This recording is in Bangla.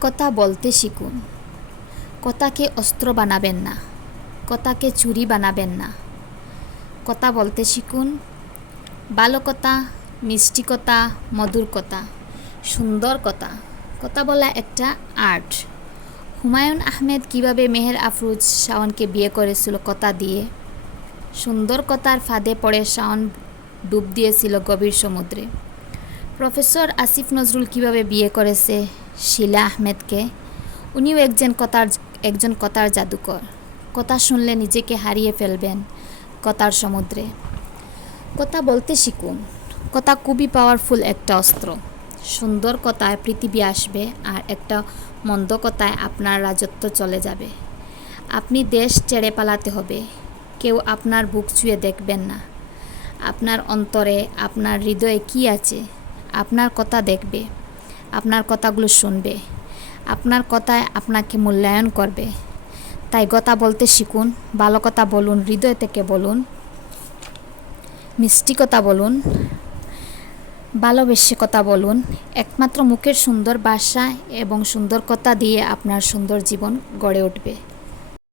কথা বলতে শিখুন। কথাকে অস্ত্র বানাবেন না, কথাকে ছুরি বানাবেন না। কথা বলতে শিখুন। ভালো কথা, মিষ্টি কথা, মধুর কথা, সুন্দর কথা। কথা বলা একটা আর্ট। হুমায়ুন আহমেদ কিভাবে মেহের আফরোজ শাওনকে বিয়ে করেছিল কথা দিয়ে। সুন্দর কথার ফাঁদে পড়ে শাওন ডুব দিয়েছিল গভীর সমুদ্রে। প্রফেসর আসিফ নজরুল কিভাবে বিয়ে করেছে শিলা আহমেদকে। উনিও একজন কথার জাদুকর। কথা শুনলে নিজেকে হারিয়ে ফেলবেন কথার সমুদ্রে। কথা বলতে শিখুন। কথা খুবই পাওয়ারফুল একটা অস্ত্র। সুন্দর কথায় পৃথিবী আসবে, আর একটা মন্দ কথায় আপনার রাজত্ব চলে যাবে। আপনি দেশ ছেড়ে পালাতে হবে। কেউ আপনার বুক ছুঁয়ে দেখবেন না। আপনার অন্তরে, আপনার হৃদয়ে কি আছে, আপনার কথা দেখবে, আপনার কথাগুলো শুনবে, আপনার কথায় আপনাকে মূল্যায়ন করবে। তাই কথা বলতে শিখুন। ভালো কথা বলুন, হৃদয় থেকে বলুন, মিষ্টি কথা বলুন, ভালোবেসে কথা বলুন। একমাত্র মুখের সুন্দর ভাষা এবং সুন্দর কথা দিয়ে আপনার সুন্দর জীবন গড়ে উঠবে।